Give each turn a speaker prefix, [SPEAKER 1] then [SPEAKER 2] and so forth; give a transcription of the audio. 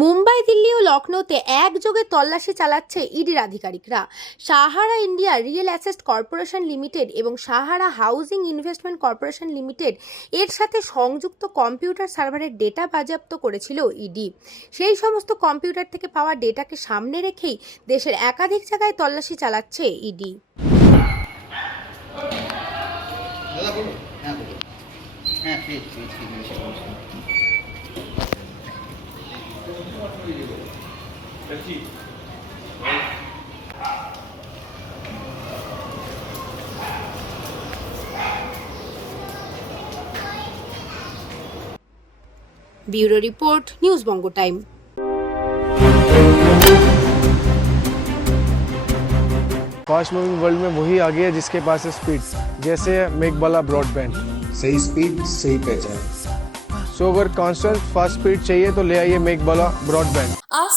[SPEAKER 1] মুম্বাই, দিল্লি ও লখনৌতে একযোগে তল্লাশি চালাচ্ছে ইডির আধিকারিকরা। Sahara India real asset corporation limited এবং Sahara housing investment corporation limited এর সাথে সংযুক্ত কম্পিউটার সার্ভারের ডেটা বাজেয়াপ্ত করেছিল ইডি। সেই সমস্ত কম্পিউটার থেকে পাওয়া ডেটাকে সামনে রেখেই দেশের একাধিক জায়গায় তল্লাশি চালাচ্ছে ইডি।
[SPEAKER 2] হ্যাঁ
[SPEAKER 1] bureau report news Bango time.
[SPEAKER 3] Fast moving world में वही आ गया जिसके पास है स्पीड जैसे मेघबाला ब्रॉडबैंड।
[SPEAKER 4] सही स्पीड सही पहचान।
[SPEAKER 3] सो अगर कॉन्स्टेंट फास्ट स्पीड चाहिए तो ले आइए मेक बोला ब्रॉडबैंड
[SPEAKER 5] आज